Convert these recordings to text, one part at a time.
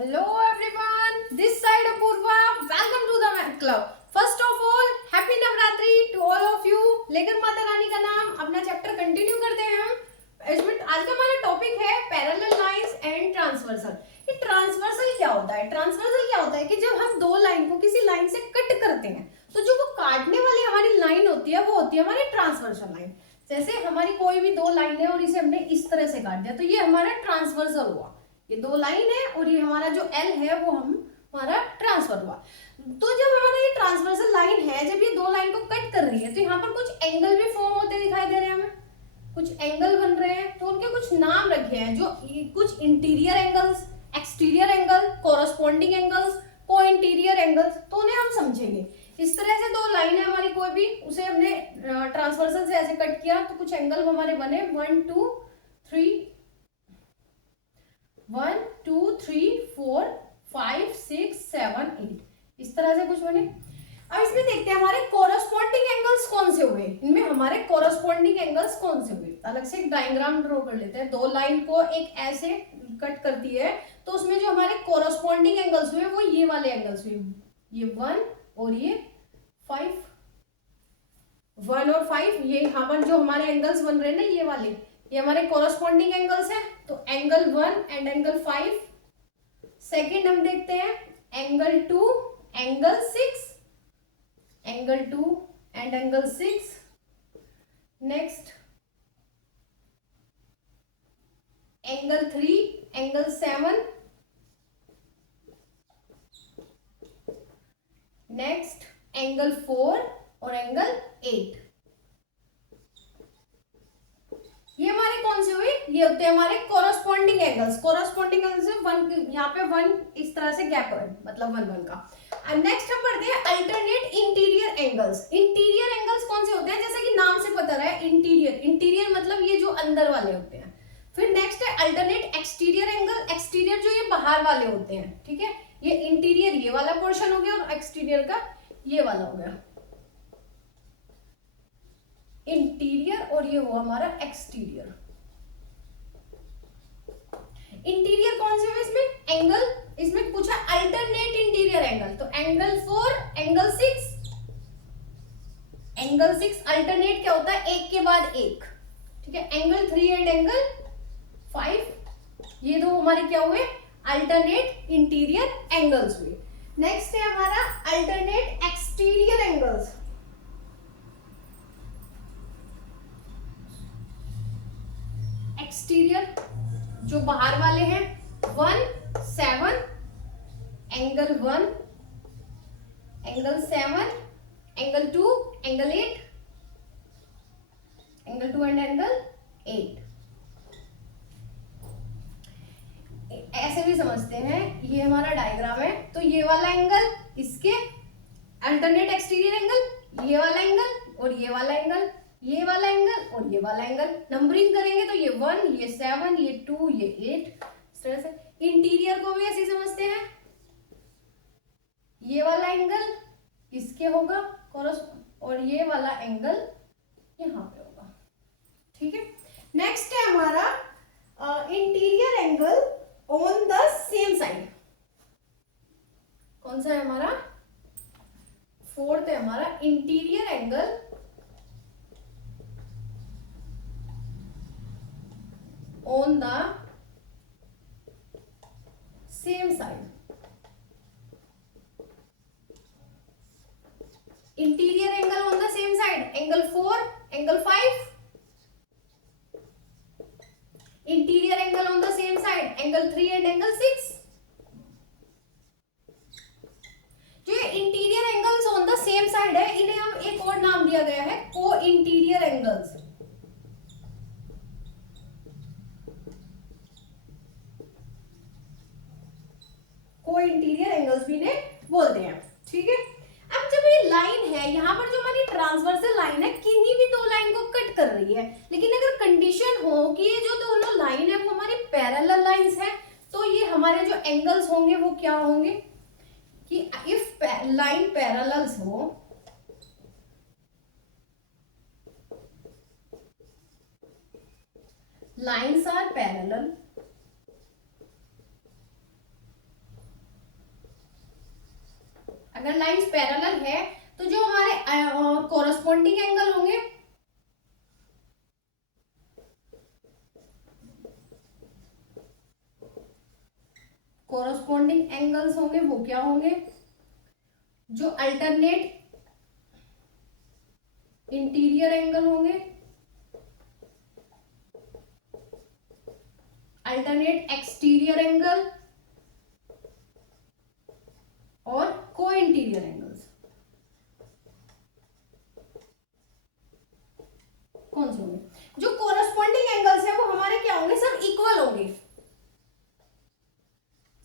Hello everyone, this side Apurva. Welcome to the Math Club. First of all, Happy Navratri to all of you. लेकर माता रानी का नाम अपना chapter continue करते हैं हम। इसमें आज का हमारा टॉपिक है पैरेलल लाइंस एंड ट्रांसवर्सल। ये ट्रांसवर्सल क्या होता है? ट्रांसवर्सल क्या होता है कि जब हम दो लाइन को किसी लाइन से कट करते हैं तो जो वो काटने वाली हमारी लाइन होती है वो होती है हमारी ट्रांसवर्सल लाइन। जैसे हमारी कोई भी दो लाइन है और इसे हमने इस तरह से काट दिया तो ये हमारा ट्रांसवर्सल हुआ। ये दो लाइन है और ये हमारा जो एल है वो हमारा ट्रांसफर हुआ। तो जब हमारा ये ट्रांसवर्सल लाइन है, जब ये दो लाइन को कट कर रही है तो यहाँ पर कुछ एंगल भी फॉर्म होते दिखाई दे रहे हैं हमें, कुछ एंगल बन रहे हैं। तो उनके कुछ नाम रखे हैं, जो कुछ interior angles, exterior angle, corresponding angles, को इंटीरियर एंगल्स, तो उन्हें हम समझेंगे। इस तरह से दो लाइन है हमारी कोई भी, उसे हमने ट्रांसवर्सल से ऐसे कट किया तो कुछ एंगल हमारे बने 1 2 3 1 2 3 4 5 6 7 8 इस तरह से कुछ बने। अब इसमें देखते हैं हमारे कोरस्पॉन्डिंग एंगल्स कौन से हुए। इनमें हमारे कोरस्पॉन्डिंग एंगल्स कौन से हुए, अलग से एक डायग्राम ड्रॉ कर लेते हैं। दो लाइन को एक ऐसे कट करती है तो उसमें जो हमारे कोरस्पॉन्डिंग एंगल्स हुए वो ये वाले एंगल्स हुए, ये 1 और ये 5, 1 और 5। ये यहाँ पर जो हमारे एंगल्स बन रहे हैं ना, ये वाले, ये हमारे कोरस्पॉन्डिंग एंगल्स हैं। तो एंगल 1 एंड एंगल 5। सेकेंड हम देखते हैं angle 2, angle 6, angle 2 and angle 6। Next angle 3, angle 7। Next angle 4 और एंगल 8। ये हमारे कौन से हुए? ये होते हैं हमारे कोरस्पॉन्डिंग एंगल्स। कोरस्पॉन्डिंग एंगल से 1, यहाँ पे 1 इस तरह से गैप है, मतलब 1 1 का। नेक्स्ट हम पढ़ते हैं alternate interior angles. Interior angles कौन से होते हैं? जैसे कि नाम से पता रहा है, इंटीरियर, इंटीरियर मतलब ये जो अंदर वाले होते हैं। फिर नेक्स्ट है अल्टरनेट एक्सटीरियर एंगल। एक्सटीरियर जो ये बाहर वाले होते हैं, ठीक है। ये इंटीरियर ये वाला पोर्शन हो गया और एक्सटीरियर का ये वाला हो गया, इंटीरियर, और ये हुआ हमारा एक्सटीरियर। इंटीरियर कौन से हुए इसमें? एंगल, इसमें पूछा अल्टरनेट इंटीरियर एंगल, तो एंगल 4, एंगल 6। एंगल 6 अल्टरनेट क्या होता है? एक के बाद एक, ठीक है। एंगल 3 एंड एंगल 5, ये दो हमारे क्या हुए? अल्टरनेट इंटीरियर एंगल्स हुए। नेक्स्ट है हमारा अल्टरनेट एक्सटीरियर एंगल्स। एक्सटीरियर जो बाहर वाले हैं, 1 7, angle 1, angle 7, angle 2, angle 8, angle 2 and angle 8। ऐसे भी समझते हैं, ये हमारा डायग्राम है तो ये वाला एंगल इसके अल्टरनेट एक्सटीरियर एंगल, ये वाला एंगल और ये वाला एंगल, ये वाला एंगल और ये वाला एंगल। नंबरिंग करेंगे तो ये 1, ये 7, ये 2, ये 8, इस तरह से। इंटीरियर को भी ऐसे समझते हैं, ये वाला एंगल इसके होगा और ये वाला एंगल यहाँ पे होगा, ठीक है। नेक्स्ट है हमारा interior angle on the same side. कौन सा है हमारा? फोर्थ है हमारा interior angle on the same side. Interior angle on the same side, angle 4, angle 5. Interior angle on the same side, angle 3 and angle 6. जो ये interior angles on the same side है, इन्हें हम एक और नाम दिया गया है, को इंटीरियर एंगल्स। को इंटीरियर एंगल्स भी ने बोलते हैं, ठीक है। अब जब ये लाइन है, यहाँ पर जो हमारी ट्रांसवर्सल लाइन है, किन्हीं भी दो लाइन को कट कर रही है, लेकिन अगर कंडीशन हो कि ये जो दोनों लाइन है वो हमारी पैरेलल लाइंस है, तो ये हमारे जो एंगल्स होंगे वो क्या होंगे कि इफ लाइन पैरेलल्स हो, लाइंस आर पैरेलल अगर लाइंस पैरेलल है तो जो हमारे कोरस्पॉन्डिंग एंगल होंगे कोरस्पॉन्डिंग एंगल्स होंगे वो क्या होंगे, जो अल्टरनेट इंटीरियर एंगल होंगे, अल्टरनेट एक्सटीरियर एंगल और को इंटीरियर एंगल्स कौन से होंगे? जो कोरस्पॉन्डिंग एंगल्स है वो हमारे क्या होंगे, सब इक्वल होंगे।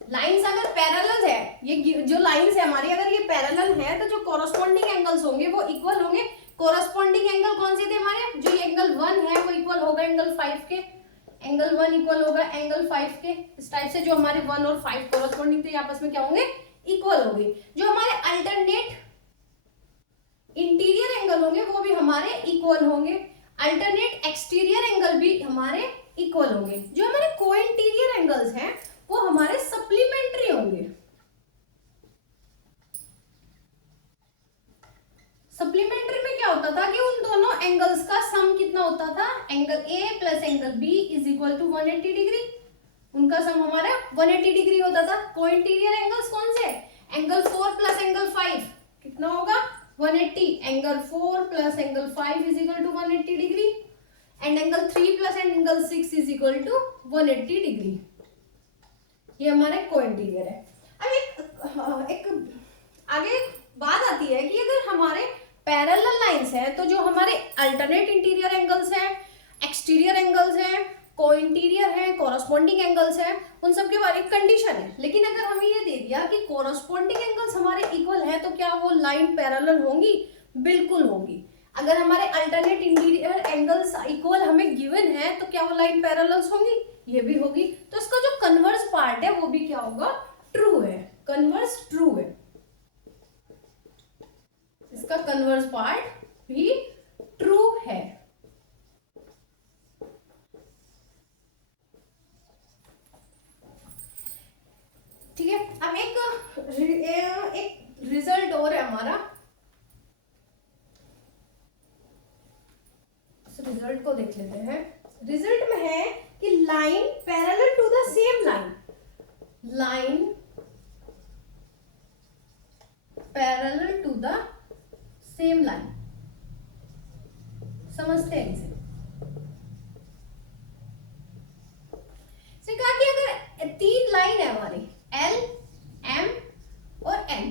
लाइंस अगर पैरेलल है, ये जो लाइंस है हमारी अगर ये पैरेलल है तो जो कोरस्पॉन्डिंग एंगल्स होंगे वो इक्वल होंगे। कोरस्पॉन्डिंग एंगल कौन से थे हमारे, जो एंगल 1 है वो इक्वल होगा एंगल 5 के, एंगल 1 इक्वल होगा एंगल 5 के। इस टाइप से जो हमारे 1 और 5 कोरस्पॉन्डिंग थे आपस में क्या होंगे, इक्वल होंगे। जो हमारे अल्टरनेट इंटीरियर एंगल होंगे वो भी हमारे इक्वल होंगे, अल्टरनेट एक्सटीरियर एंगल भी हमारे इक्वल होंगे। जो हमारे को इंटीरियर एंगल्स हैं वो हमारे सप्लीमेंट्री होंगे। सप्लीमेंट्री में क्या होता था कि उन दोनों एंगल्स का सम कितना होता था, angle A plus angle B is equal to 180 degree, उनका सम हमारा 180 डिग्री होता था। को इंटीरियर एंगल्स कौन से, एंगल 4 प्लस एंगल 5 कितना होगा 180, angle 4 plus angle 5 is equal to 180 degree and angle 3 plus angle 6 is equal to 180 degree. ये हमारे को इंटीरियर है। अब एक आगे बात आती है कि अगर हमारे पैरेलल लाइंस है तो जो हमारे अल्टरनेट इंटीरियर एंगल्स हैं, एक्सटीरियर एंगल्स हैं, को इंटीरियर है, कोरस्पॉन्डिंग एंगल्स हैं, उन सब के बारे में कंडीशन है। लेकिन अगर हमें ये दे दिया कि कोरस्पॉन्डिंग एंगल्स हमारे इक्वल है तो क्या वो लाइन पैरेलल होंगी, बिल्कुल होंगी। अगर हमारे अल्टरनेट इंटीरियर एंगल्स इक्वल हमें गिवन है तो क्या वो लाइन पैरेलल्स होंगी, ये भी होगी। तो इसका जो कन्वर्स पार्ट है वो भी क्या होगा, ट्रू है, कन्वर्स ट्रू है, इसका कन्वर्स पार्ट भी ट्रू है। ठीक है, अब एक रिजल्ट और है हमारा, इस रिजल्ट को देख लेते हैं। रिजल्ट में है कि line parallel to the same line, line parallel to the same line, समझते हैं इसे। कहा कि अगर 3 लाइन है हमारी L, M और N,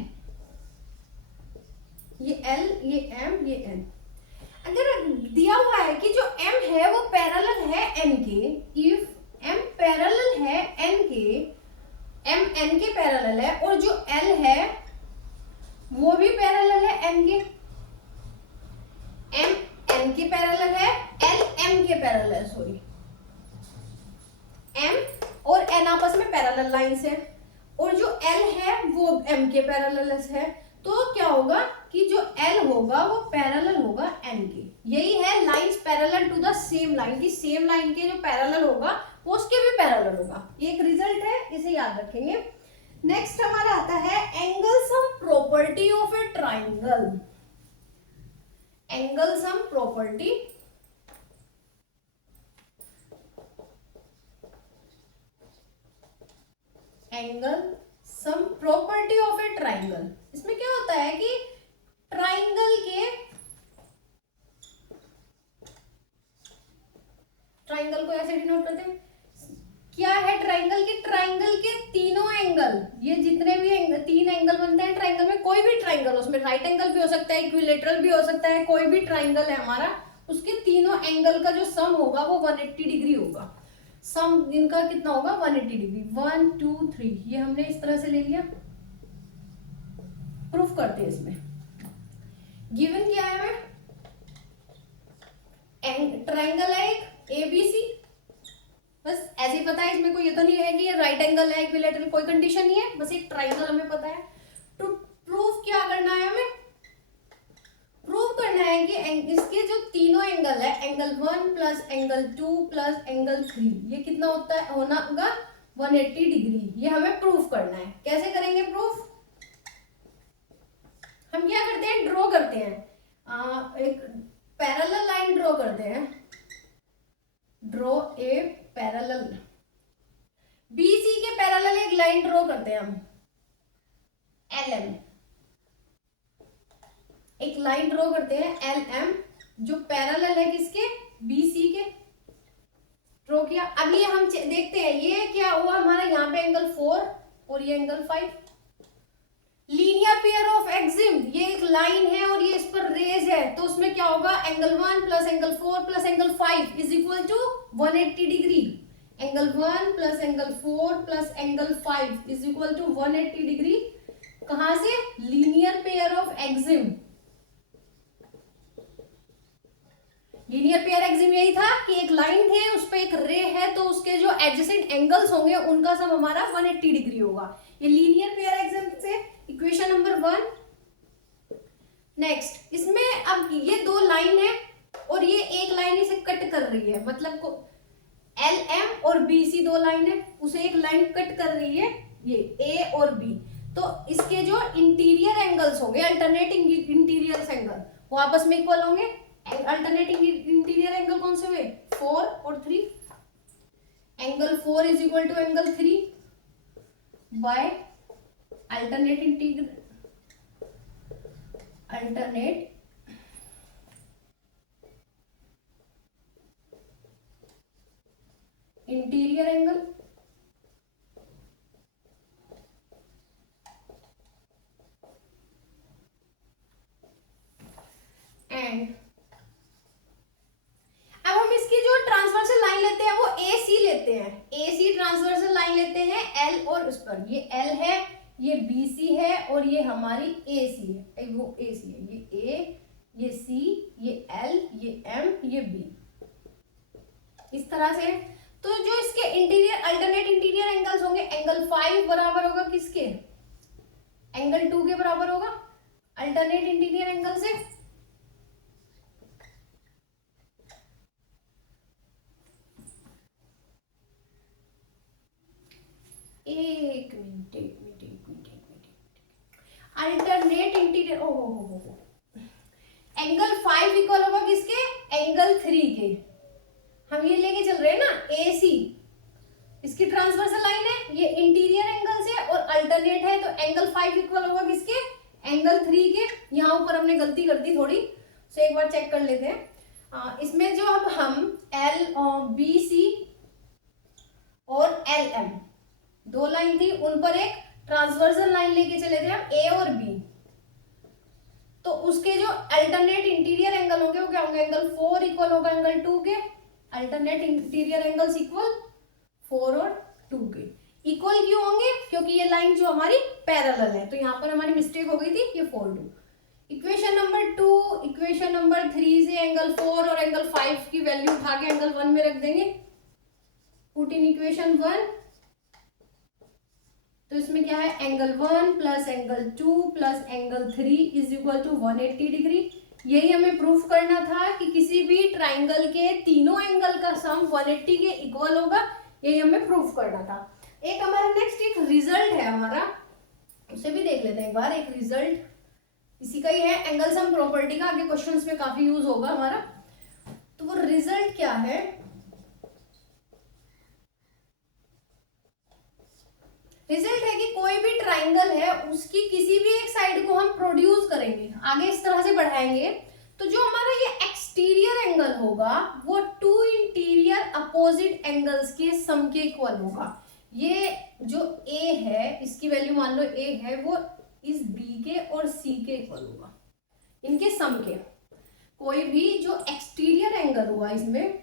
ये L, ये M, ये N, अगर दिया हुआ है कि जो M है वो पैरेलल है N के, इफ M पैरेलल है N के, M N के पैरेलल है और जो L है वो भी पैरेलल है N के, M N के पैरेलल है, L M के पैरेलल है, सॉरी M और N आपस में पैरेलल लाइंस है और जो L है वो M के पैरेलल है। तो क्या होगा कि जो L होगा वो पैरेलल होगा N के। यही है lines parallel to the same line, की सेम लाइन के जो पैरेलल होगा वो उसके भी पैरेलल होगा। ये एक रिजल्ट है, इसे याद रखेंगे। नेक्स्ट हमारा आता है angle sum property of A triangle. Angle sum property angle sum property of A triangle. इसमें क्या होता है कि ट्राइंगल को ऐसे डिनोट करते हैं, क्या है ट्राइंगल के, ट्राइंगल के तीनों एंगल, ये जितने भी 3 एंगल बनते हैं ट्राइंगल में, कोई भी ट्राइंगल, उसमें राइट एंगल भी हो सकता है, इक्विलेटरल भी हो सकता है, कोई भी ट्राइंगल है हमारा, उसके तीनों एंगल का जो सम होगा वो 180 डिग्री होगा। सम इनका कितना होगा 180 डिग्री, 1 2 3, ये हमने इस तरह से ले लिया। प्रूफ करते हैं इसमें। गिवन क्या है हमें, ट्राइंगल है एक ABC, बस ऐसे ही पता है, इसमें कोई ये तो नहीं है कि ये राइट एंगल है, इक्विलेटरल, कोई कंडीशन नहीं है, बस एक ट्राइंगल हमें पता है। तो प्रूफ क्या करना है हमें, प्रूव करना है कि इसके जो तीनों एंगल है, angle 1 plus angle 2 plus angle 3, ये कितना होता है, होना होगा 180 डिग्री। ये हमें प्रूफ करना है। कैसे करेंगे प्रूफ, करते हैं, एक पैरेलल लाइन ड्रॉ करते हैं, ड्रॉ ए पैरेलल, बीसी के पैरेलल एक लाइन ड्रॉ करते हैं हम, एलएम, एक लाइन ड्रॉ करते हैं एलएम जो पैरेलल है किसके, बीसी के, ड्रॉ किया। अब ये हम देखते हैं ये क्या हुआ हमारा, यहाँ पे एंगल 4 और ये angle 5, linear pair of Exim, ये एक लाइन है और ये इस पर रेज है, तो उसमें क्या होगा, angle 1 plus angle 4 plus angle 5 is equal to 180 degree, angle 1 plus angle 4 plus angle 5 is equal to 180 degree, कहां से, linear pair of axiom. Linear pair axiom यही था कि एक लाइन है उस पे एक रे है, तो उसके जो एडजेसेंट एंगल्स होंगे उनका सम हमारा 180 डिग्री होगा। ये लीनियर पेयर एक्सिम से इक्वेशन नंबर 1। नेक्स्ट, इसमें अब ये दो लाइन है और ये एक लाइन इसे कट कर रही है, मतलब को एल एम और बी सी दो लाइन है, उसे एक लाइन कट कर रही है, ये ए और बी, तो इसके जो इंटीरियर एंगल्स होंगे, अल्टरनेटिंग इंटीरियर एंगल, वो आपस में इक्वल होंगे। अल्टरनेटिंग इंटीरियर एंगल कौन से हुए, 4 और 3, angle 4 is equal to angle 3 by alternate interior, alternate interior angle, and अब हम इसकी जो ट्रांसवर्सल लाइन लेते हैं वो ए सी लेते हैं, ए सी ट्रांसवर्सल लाइन लेते हैं एल और उस पर, ये एल है, ये बी सी है और ये हमारी ए सी है, वो ए सी है, ये ए, ये सी, ये एल, ये एम, ये बी, इस तरह से। तो जो इसके इंटीरियर अल्टरनेट इंटीरियर एंगल्स होंगे, एंगल 5 बराबर होगा किसके, एंगल 2 के बराबर होगा अल्टरनेट इंटीरियर एंगल से। एक मिनट अल्टरनेट इंटीरियर, ओ एंगल 5 इक्वल होगा किसके, एंगल 3 के, हम ये लेके चल रहे हैं ना ए सी, इसकी ट्रांसवर्सल लाइन है, ये इंटीरियर एंगल से और अल्टरनेट है, तो एंगल 5 इक्वल होगा किसके, एंगल 3 के। यहाँ ऊपर हमने गलती कर दी थोड़ी, सो एक बार चेक कर लेते हैं। इसमें जो अब हम एल बी सी और एल एम दो लाइन थी, उन पर एक ट्रांसवर्सल लाइन लेके चले थे हम ए और बी, तो उसके जो अल्टरनेट इंटीरियर एंगल होंगे वो क्या होंगे, एंगल 4 इक्वल होगा एंगल 2 के, अल्टरनेट इंटीरियर एंगल्स इक्वल 4 और 2 के। इक्वल क्यों होंगे, क्योंकि ये लाइन जो हमारी पैरेलल है, तो यहाँ पर हमारी मिस्टेक हो गई थी, ये 4 2। इक्वेशन नंबर 2, इक्वेशन नंबर 3 से एंगल 4 और एंगल 5 की वैल्यू उठा के एंगल 1 में रख देंगे, पुट इन इक्वेशन 1, तो इसमें क्या है, angle 1 plus angle 2 plus angle 3 is equal to 180 degree. यही हमें प्रूफ करना था कि किसी भी ट्राइंगल के तीनों एंगल का सम 180 के इक्वल होगा, यही हमें प्रूफ करना था। एक हमारा नेक्स्ट एक रिजल्ट है हमारा, उसे भी देख लेते हैं एक बार। एक रिजल्ट इसी का ही है, एंगल सम प्रॉपर्टी का, आगे क्वेश्चंस में काफी यूज होगा हमारा। तो वो रिजल्ट क्या है, रिजल्ट है कि कोई भी ट्राइंगल है उसकी किसी भी एक साइड को हम प्रोड्यूस करेंगे, आगे इस तरह से बढ़ाएंगे, तो जो हमारा ये एक्सटीरियर एंगल होगा वो 2 इंटीरियर अपोजिट एंगल्स के सम के इक्वल होगा। ये जो ए है, इसकी वैल्यू मान लो ए है, वो इस बी के और सी के इक्वल होगा, इनके सम के। कोई भी जो एक्सटीरियर एंगल हुआ इसमें,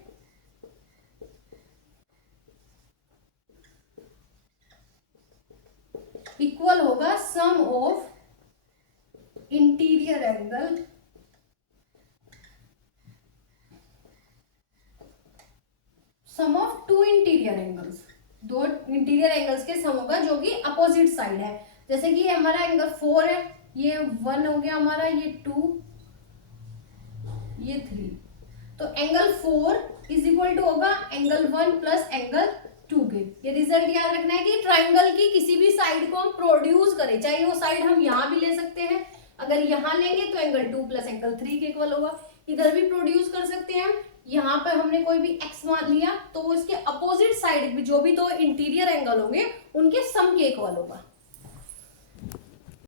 इक्वल होगा sum of interior angle sum of 2 interior angles, 2 interior angles के सम होगा जो कि अपोजिट साइड है। जैसे कि हमारा एंगल 4 है, ये 1 हो गया हमारा, ये 2, ये 3, तो एंगल 4 इज इक्वल टू होगा एंगल 1 प्लस एंगल 2 के। ये रिजल्ट याद रखना है कि ट्राइंगल की किसी भी साइड को हम प्रोड्यूस करें, चाहे वो साइड हम यहाँ भी ले सकते हैं, अगर यहाँ लेंगे तो एंगल 2 प्लस एंगल 3 के इक्वल होगा। इधर भी प्रोड्यूस कर सकते हैं हम, यहाँ पे हमने कोई भी एक्स मान लिया तो वो इसके अपोजिट साइड भी जो भी दो इंटीरियर एंगल होंगे उनके सम के इक्वल होगा।